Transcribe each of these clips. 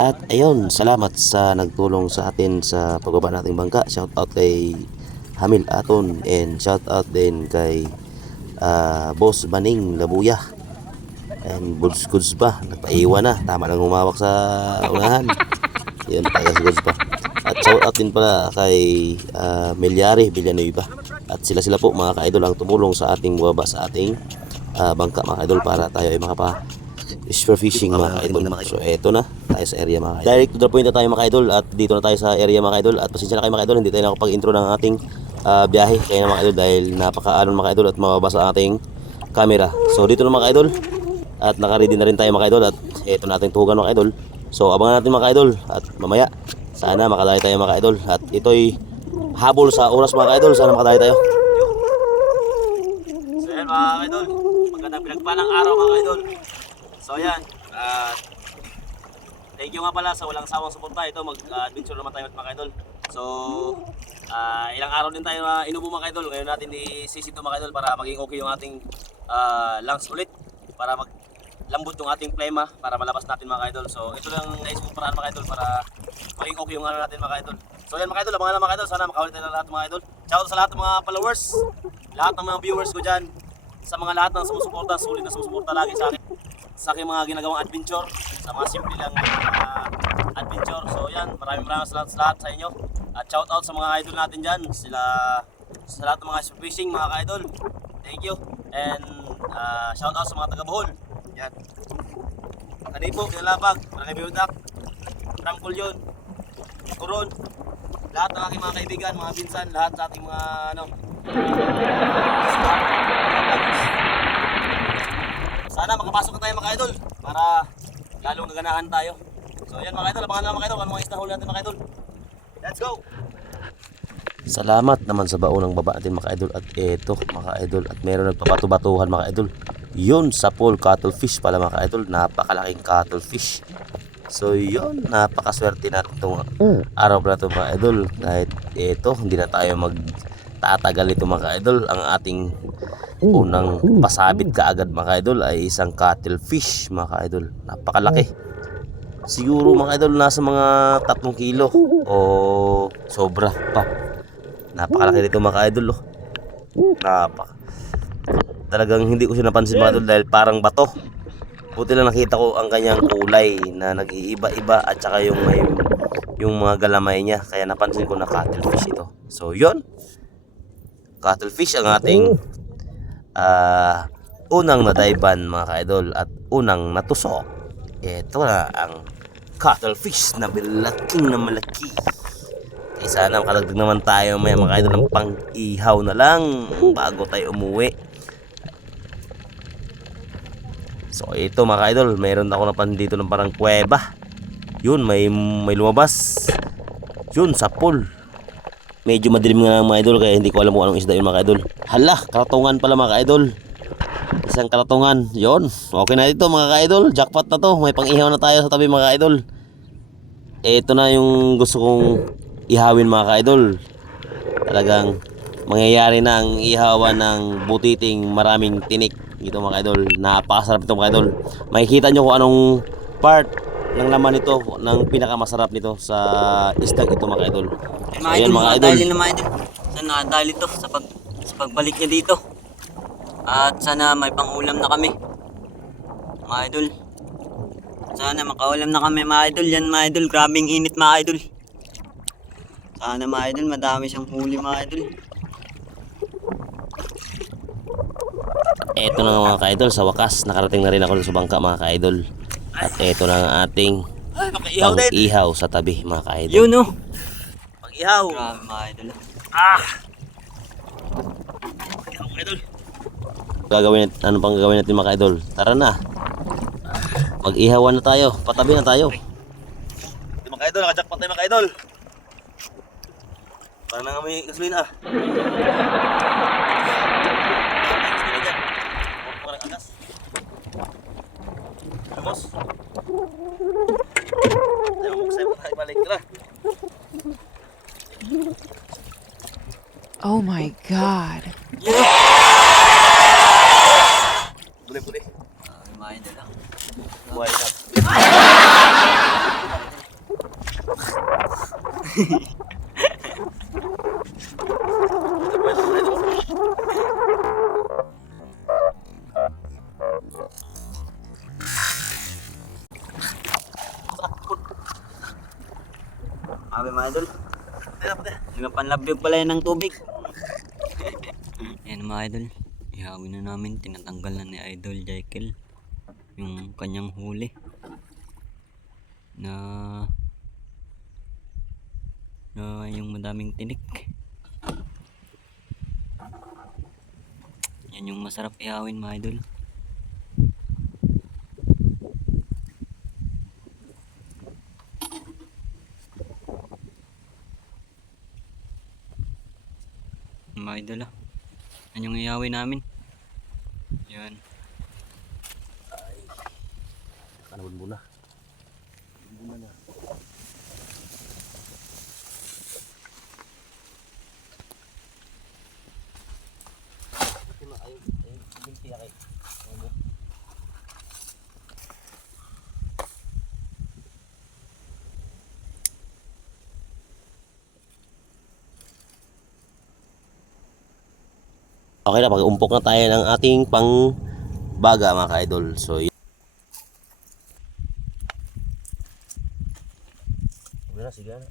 At ayun, salamat sa nagtulong sa atin sa pagbaba nating bangka. Shout out kay Hamil Aton and shout out din kay Boss Baning Labuya and Goods Goods ba, nagpaiwan na, tama nang humawak sa unahan. Yun taga si Goods pa. At shout out din pala kay Melyari Villanueva. At sila po mga ka-idol ang tumulong sa ating bumaba sa ating bangka mga ka-idol para tayo ay makapa spear fishing mga ka-idol. So eto na tayo sa area mga ka-idol. Direct to the point na tayo mga ka-idol at dito na tayo sa area mga ka-idol. At pasensya na kayo mga ka-idol, hindi tayo nakapag-intro ng ating biyahe kaya mga ka-idol dahil napakaalon mga ka-idol at mababa sa ating camera. So dito na mga ka-idol at naka-ready na rin tayo mga ka-idol at eto na ating tugan mga ka-idol. So abangan natin mga ka-idol at mamaya sana makadali tayo mga ka-idol at ito'y habol sa oras mga ka-idol, sana makadali tayo. So yan mga ka-idol, magandang pinagpalang araw mga ka-idol. So yan, thank you nga pala sa walang sawang suporta. Ito mag-adventure naman tayo mga ka-idol. So ilang araw din tayo inubo mga ka-idol. Ngayon natin isisito mga ka-idol para maging okay yung ating lungs ulit, para maglambot yung ating plema, para malabas natin mga ka-idol. So ito lang naisip kong paraan mga ka-idol para maging okay yung ano natin mga ka-idol. So yan mga ka-idol, abangan na mga ka-idol, sana makawali tayo na lahat mga ka-idol. Shout out sa lahat ng mga followers, lahat ng mga viewers ko dyan, sa mga lahat ng sumusuporta, sulit na sumusuporta lagi sa akin, sa aking mga ginagawang adventure, sa mga simple lang adventure. So yan, maraming salamat sa lahat sa inyo. At shout out sa mga idol natin dyan, sila, sa lahat ng mga fishing mga ka-idol. Thank you. And shout out sa mga taga-Bohol. Yan. Kanipo, Kinalabag, Barangay Biudak, Trangkol yun, Coron, lahat ng aking mga kaibigan, mga pinsan, lahat sa ating mga sana makapasok na tayo mga idol para lalong gaganahan tayo. So yan mga idol, abangan na mga idol kung mga isda huli natin mga idol. Let's go! Salamat naman sa baunang baba natin mga idol. At eto mga idol, at meron nagpabato-batuhan mga idol. Yun sa pool, cuttlefish pala mga idol, napakalaking cuttlefish. So yun, napakaswerte natin itong araw na ito mga idol. Kahit eto, hindi na tayo magtatagal ito mga idol. Ang ating unang pasabit kaagad mga idol ay isang cuttlefish mga idol. Napakalaki. Siguro mga idol nasa mga 3 kilo o sobra pa. Napakalaki nito mga idol oh. Talagang hindi ko siya napansin mga idol dahil parang bato. Buti lang nakita ko ang kanyang kulay na nag-iiba-iba at saka yung mga galamay niya, kaya napansin ko na cuttlefish ito. So yun, cuttlefish ang ating unang nadayban mga ka-idol at unang natusok. Ito na ang cuttlefish na malaking na malaki. Kaya sana makadagdag naman tayo may mga ka-idol ng pang-ihaw na lang bago tayo umuwi. So ito mga ka-idol, mayroon ako napan dito ng parang kuweba. Yun, may lumabas. Yun sa pool. Medyo madilim nga mga idol kaya hindi ko alam kung anong isda yun mga ka-idol. Hala, karatungan pala mga ka-idol. Isang karatungan. Yun, okay na dito mga ka-idol. Jackpot na to, may pang-ihaw na tayo sa tabi mga ka-idol. Ito na yung gusto kong ihawin mga ka-idol. Talagang mangyayari na ang ihawan ng butiting maraming tinik. Ito mga idol, napakasarap ito mga idol. Makikita nyo kung anong part ng laman nito, ng pinakamasarap nito sa isdang ito mga idol. So, ayan mga idol, sana nakadali ito sa pagbalik niya dito. At sana may pangulam na kami mga idol. Sana makaulam na kami mga idol. Yan mga idol, grabing init mga idol. Sana mga idol, madami siyang huli mga idol. Eto na nga mga ka-idol, sa wakas nakarating na rin ako sa bangka mga ka-idol. At eto na ang ating pang-ihaw sa tabi mga ka-idol. Yun no, pang-ihaw. Grabe mga idol. Pang-ihaw mga idol. Ano pang gagawin natin mga ka-idol? Tara na, mag-ihawan na tayo, patabi na tayo. Mga idol, nakajakpat tayo mga idol. Parang nga may gasolina. Vamos. Ayaw mo kasi balik na. Oh my God. Boleh. Main dah. Buhay na. Sabi mga idol. Yung panlabyog pala yan ng tubig. Yan mga idol. Ihawin na namin. Tinatanggal na ni Idol Jekyll yung kanyang huli. Na yung madaming tinik. Yan yung masarap ihawin mga idol. Mga idol ah. Yan yung ihawin namin. Yan. Kanawin muna. Okay na, pag-umpok na tayo ng ating pang baga mga ka-idol. So, okay na, sige na.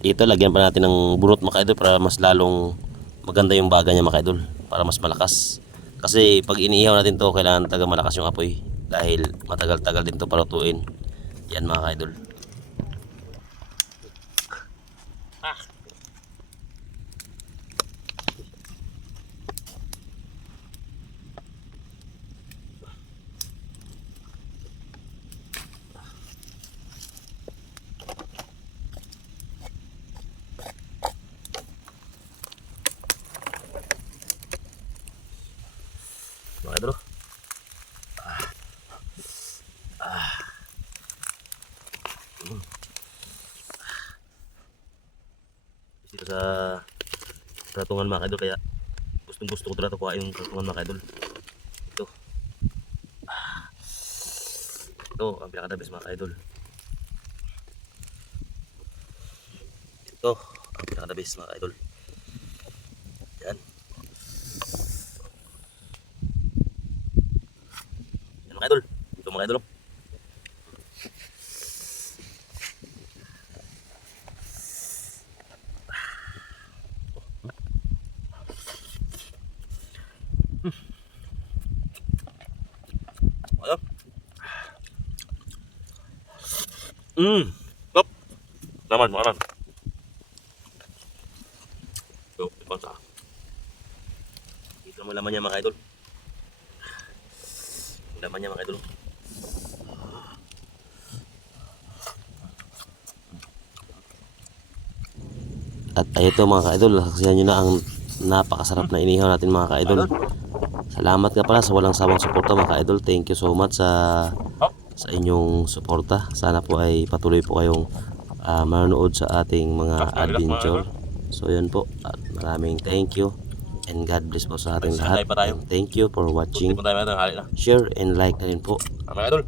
Ito, lagyan pa natin ng bunot mga ka-idol para mas lalong maganda yung baga niya mga ka-idol. Para mas malakas. Kasi pag iniihaw natin to, kailangan taga malakas yung apoy. Dahil matagal-tagal din to palutuin. Yan mga ka-idol. Mga idol. Dito sa tratungan mga idol, kaya gustong gusto ko talaga kuha yung tratungan mga idol. Ito. Ito ang pinaka-the-best mga idol. Ito ang pinaka-the-best mga idol. Yan. Yan mga idol. Ito mga idol. Top. Naman, makanan. So, ipon sa. Ito mo laman niya mga idol. Laman niya mga idol. At ito mga ka-idol, saksihan nyo na ang napakasarap na inihaw natin mga ka-idol. Salamat nga pala sa walang sawang suporta mga ka-idol. Thank you so much sa inyong suporta. Sana po ay patuloy po kayong manonood sa ating mga adventure. So yun po, at maraming thank you and God bless po sa ating lahat. And thank you for watching. Share and like na rin po. Mga idol.